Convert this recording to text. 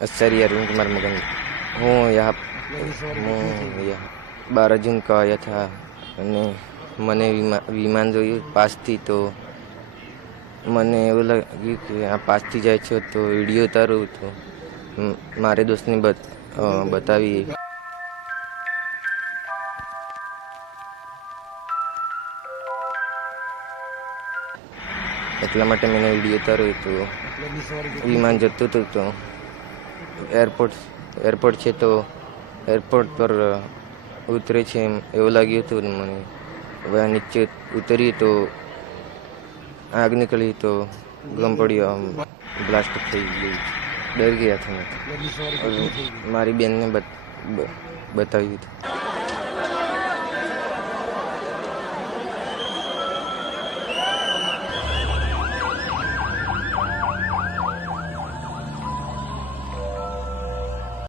Sir ये अरुण कुमार मगन हूँ यहाँ 12 जून को आया था અને મને વિમાન જોયું પાસથી તો મને એવું લાગ્યું કે આ પાસથી જાય છે તો વિડીયો ઉતારું તો મારે દોસ્તને બતાવી એટલા માટે મેં વિડીયો ઉતાર્યો તો વિમાન જતું હતું તો એરપોર્ટ છે તો એરપોર્ટ પર ઉતરે છે એવું લાગ્યું હતું મને. હવે નીચે ઉતરી તો આગ નીકળી તો ગમ પડ્યો, બ્લાસ્ટ થઈ ગઈ, ડર ગયા હતા. મારી બેનને બતાવી દીધું.